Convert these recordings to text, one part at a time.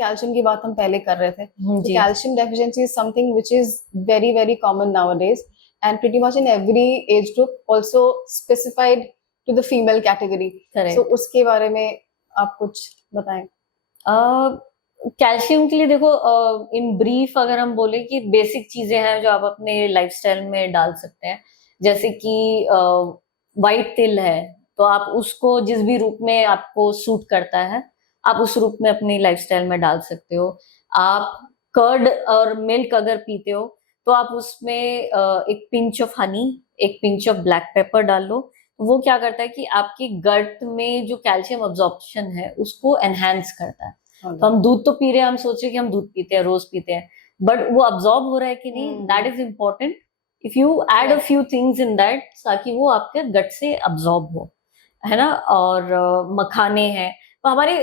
Calcium की बात हम पहले कर रहे थे, तो जी calcium deficiency is something which is very very common nowadays and pretty much in every age group, also specified to the female category. So correct. उसके बारे में आप कुछ बताएं। कैल्शियम के लिए देखो, इन ब्रीफ अगर हम बोले कि बेसिक चीजें हैं जो आप अपने लाइफस्टाइल में डाल सकते हैं, जैसे कि वाइट तिल है, तो आप उसको जिस भी रूप में आपको सूट करता है आप उस रूप में अपनी लाइफस्टाइल में डाल सकते हो। आप कर्ड और मिल्क अगर पीते हो तो आप उसमें एक पिंच ऑफ हनी, एक पिंच ऑफ ब्लैक पेपर डाल लो। वो क्या करता है कि आपके गट में जो कैल्शियम अब्जॉर्प्शन है उसको एनहांस करता है। तो हम दूध तो पी रहे हैं, हम सोच रहे हैं कि हम दूध पीते हैं, रोज पीते हैं, बट वो अब्सॉर्ब हो रहा है कि नहीं, that is important. If you add a few things in that ताकि वो आपके गट से अब्सॉर्ब हो, है ना। और मखाने हैं, तो हमारे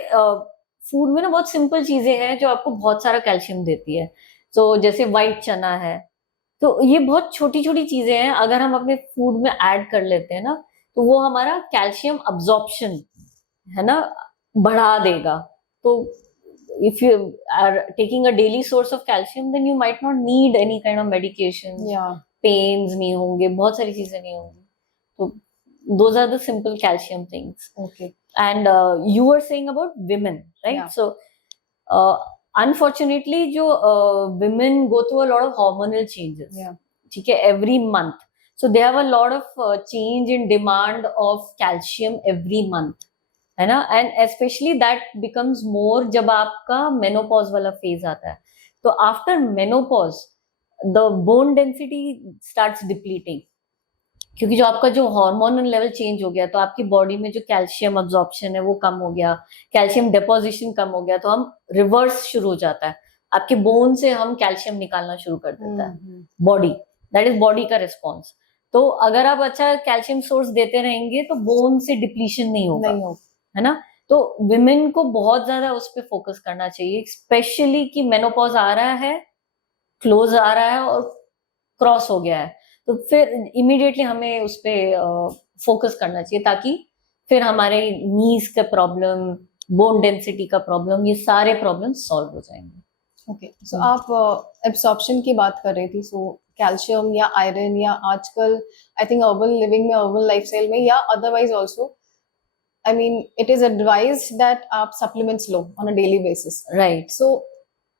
फूड में ना बहुत सिंपल चीजें हैं जो आपको बहुत सारा कैल्शियम देती है। तो जैसे व्हाइट चना है, तो ये बहुत छोटी छोटी चीजें हैं, अगर हम अपने फूड में ऐड कर लेते हैं ना तो वो हमारा कैल्शियम अब्जॉर्प्शन, है ना, बढ़ा देगा। तो if you are taking a daily source of calcium then you might not need any kind of medication, pains नहीं होंगे, बहुत सारी चीजें नहीं होंगी। तो those are the simple calcium things. Okay. And you were saying about women, right? Yeah. So unfortunately जो women go through a lot of hormonal changes, ठीक है, every month. So they have a lot of change in demand of calcium every month, है ना। And specially that becomes more जब आपका menopause वाला phase आता है। तो after menopause the bone density starts depleting, क्योंकि जो आपका जो हार्मोनल लेवल चेंज हो गया तो आपकी बॉडी में जो कैल्शियम अब्जॉर्प्शन है वो कम हो गया, कैल्शियम डिपोजिशन कम हो गया, तो हम रिवर्स शुरू हो जाता है, आपके बोन से हम कैल्शियम निकालना शुरू कर देता है बॉडी। दैट इज बॉडी का रिस्पॉन्स। तो अगर आप अच्छा कैल्शियम सोर्स देते रहेंगे तो बोन से डिप्लीशन नहीं होगा, है ना। तो विमेन को बहुत ज्यादा उस पर फोकस करना चाहिए, स्पेशली कि मेनोपॉज आ रहा है, क्लोज आ रहा है और क्रॉस हो गया है, तो फिर इमीडिएटली हमें उस पर फोकस करना चाहिए, ताकि फिर हमारे नीज का प्रॉब्लम, बोन डेंसिटी का प्रॉब्लम, ये सारे प्रॉब्लम सॉल्व हो जाएंगे। ओके, सो आप एब्सॉर्प्शन की बात कर रही थी, सो कैल्शियम या आयरन या आजकल आई थिंक अर्बन लिविंग में, अर्बन लाइफस्टाइल में या otherwise also, I mean, it is advised that आप supplements low on a daily basis. Right. So,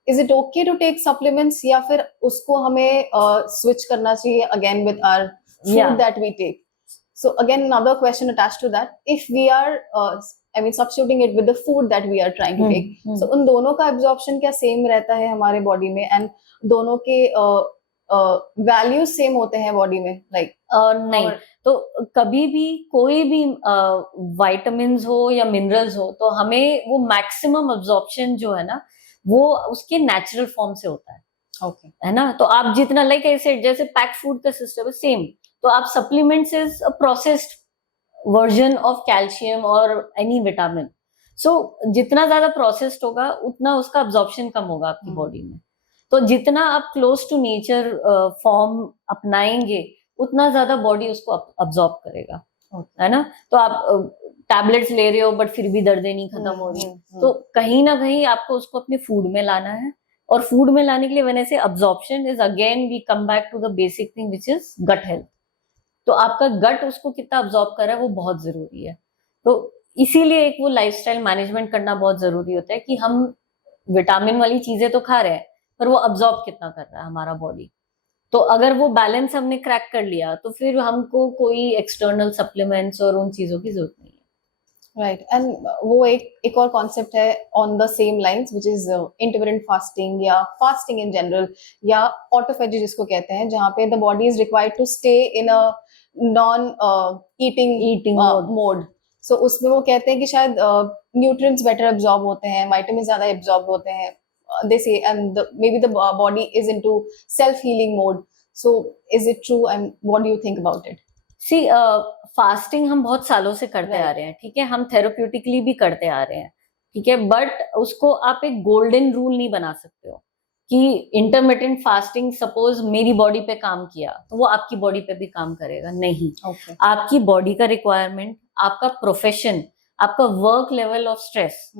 is it okay to take supplements या फिर उसको हमें switch करना चाहिए again with our food that we take? So again, another question attached to that. If we are, I mean, substituting it with the food that we are trying to take, so उन दोनों का absorption क्या same रहता है हमारे body में, and दोनों के वैल्यूज सेम होते हैं बॉडी में, लाइक नहीं। तो कभी भी कोई भी विटामिन्स हो या मिनरल्स हो तो हमें वो मैक्सिमम अब्जॉर्प्शन जो है ना वो उसके नेचुरल फॉर्म से होता है, ओके, है ना। तो आप जितना लाइक ऐसे जैसे पैक फूड का सिस्टम है सेम, तो आप supplements is a processed version of calcium और एनी विटामिन। सो जितना ज्यादा प्रोसेस्ड होगा उतना उसका अब्जॉर्प्शन कम होगा आपकी बॉडी में। तो जितना आप क्लोज टू नेचर फॉर्म अपनाएंगे उतना ज्यादा बॉडी उसको अब्जॉर्ब करेगा, है ना। तो आप टैबलेट्स ले रहे हो बट फिर भी दर्दें नहीं खत्म हो रही, तो कहीं ना कहीं आपको उसको अपने फूड में लाना है। और फूड में लाने के लिए वजह से absorption is again we come back to the basic thing which is gut health. तो आपका गट उसको कितना अब्जॉर्ब कर रहा है वो बहुत जरूरी है। तो इसीलिए एक वो लाइफस्टाइल मैनेजमेंट करना बहुत जरूरी होता है कि हम विटामिन वाली चीजें तो खा रहे हैं पर वो अब्जॉर्ब कितना कर रहा है हमारा बॉडी। तो अगर वो बैलेंस हमने क्रैक कर लिया तो फिर हमको कोई एक्सटर्नल सप्लीमेंट्स और उन चीजों की जरूरत नहीं है। राइट, एंड वो एक और कॉन्सेप्ट है on the same lines which is intermittent fasting या फास्टिंग इन जनरल या ऑटोफेजी जिसको कहते हैं, जहाँ पे the body is required to stay in a non eating mode. So उसमें वो कहते हैं कि शायद न्यूट्रिएंट्स बेटर एब्जॉर्ब होते हैं, विटामिन ज्यादा एब्जॉर्ब होते हैं, they say, and maybe the body is into self-healing mode. So is it true, and what do you think about it? See, fasting हम बहुत सालों से करते आ रहे हैं, ठीक है, हम थेरेप्यूटिकली भी करते आ रहे हैं, ठीक है, बट उसको आप एक गोल्डन रूल नहीं बना सकते हो कि इंटरमिटेंट फास्टिंग सपोज मेरी बॉडी पे काम किया तो वो आपकी बॉडी पे भी काम करेगा, नहीं। आपकी बॉडी का रिक्वायरमेंट, आपका प्रोफेशन, आपका work level of stress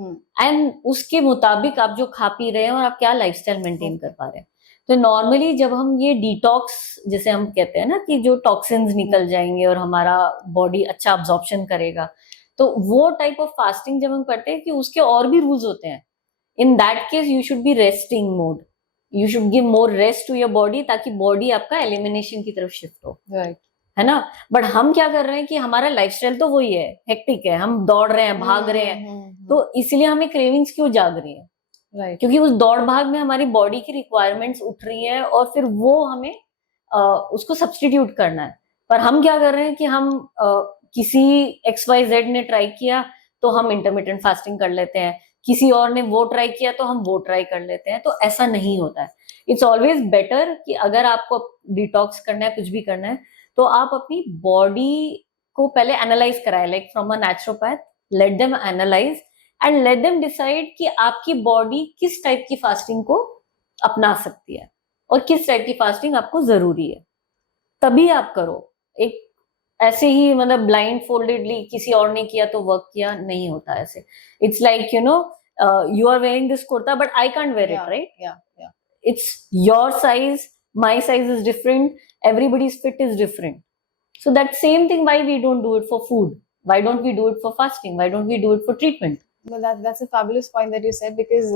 and उसके मुताबिक आप जो खा पी रहे हैं और आप क्या लाइफस्टाइल मेंटेन कर पा रहे हैं। तो नॉर्मली जब हम ये डिटॉक्स जिसे हम कहते हैं ना कि जो टॉक्सिन्स निकल जाएंगे और हमारा बॉडी अच्छा अब्जॉर्प्शन करेगा, तो वो टाइप ऑफ फास्टिंग जब हम करते हैं कि उसके और भी रूल्स होते हैं। In that case you should be resting mode, you should give more rest to your body ताकि बॉडी आपका एलिमिनेशन की तरफ शिफ्ट हो, राइट, है ना। बट हम क्या कर रहे हैं कि हमारा लाइफस्टाइल तो वही है, हेक्टिक है, हम दौड़ रहे हैं, भाग रहे हैं, तो इसलिए हमें क्रेविंग्स क्यों जाग रही है? राइट, क्योंकि उस दौड़ भाग में हमारी बॉडी की रिक्वायरमेंट्स उठ रही है और फिर वो हमें उसको सब्स्टिट्यूट करना है। पर हम क्या कर रहे हैं कि हम किसी XYZ ने ट्राई किया तो हम इंटरमिटेंट फास्टिंग कर लेते हैं, किसी और ने वो ट्राई किया तो हम वो ट्राई कर लेते हैं, तो ऐसा नहीं होता है। इट्स ऑलवेज बेटर कि अगर आपको डिटॉक्स करना है, कुछ भी करना है, तो आप अपनी बॉडी को पहले एनालाइज कराएं, like from a naturopath, let them analyse and let them decide कि आपकी बॉडी किस टाइप की फास्टिंग को अपना सकती है और किस टाइप की फास्टिंग आपको जरूरी है, तभी आप करो। एक ऐसे ही मतलब ब्लाइंड फोल्डेडली किसी और ने किया तो वर्क किया नहीं होता ऐसे। It's like you know you are wearing this kurta but I can't wear it, right? It's your size, my size is different, everybody's fit is different. So that same thing, why we don't do it for food? Why don't we do it for fasting? Why don't we do it for treatment? Well, that's a fabulous point that you said, because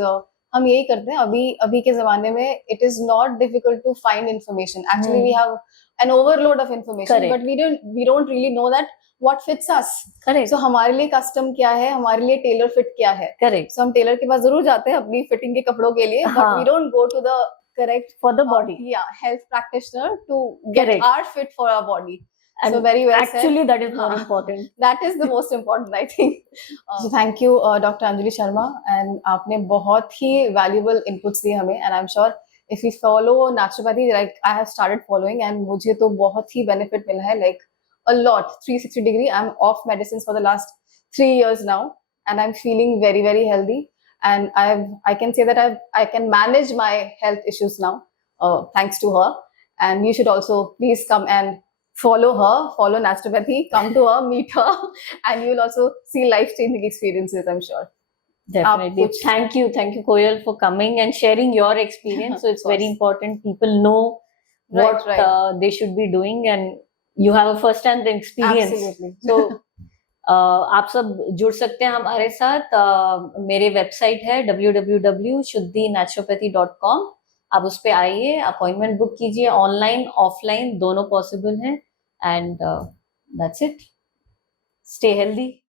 हम यही करते हैं अभी के जमाने में. It is not difficult to find information. Actually, we have an overload of information. Correct. But we don't really know that what fits us. Correct. So हमारे लिए कस्टम क्या है, हमारे लिए टेलर फिट क्या है. Correct. So हम Taylor के पास जरूर जाते हैं अपनी फिटिंग के कपड़ों के लिए, but we don't go to the correct For the body. health practitioner to get Correct. our fit for our body. And so very well actually said. that is more important. That is the most important, I think. So thank you, Dr. Anjali Sharma, and आपने बहुत ही valuable inputs दिए हमें, and I'm sure if we follow naturopathy, like I have started following, and मुझे तो बहुत ही benefit मिला है, like a lot, 360 degree. I'm off medicines for the last 3 years now, and I'm feeling very, very healthy. And I can say that I can manage my health issues now, thanks to her. And you should also please come and follow her, follow naturopathy, come to her, meet her, and you'll also see life-changing experiences, I'm sure. Definitely. Thank you, Koyal, for coming and sharing your experience. So it's very important people know what they should be doing, and you have a first-hand experience. Absolutely. So आप सब जुड़ सकते हैं हमारे साथ. मेरे website है www.shuddhinaturopathy.com. आप उस पे आइए, अपॉइंटमेंट बुक कीजिए, ऑनलाइन ऑफलाइन दोनों पॉसिबल हैं. And that's it. Stay healthy.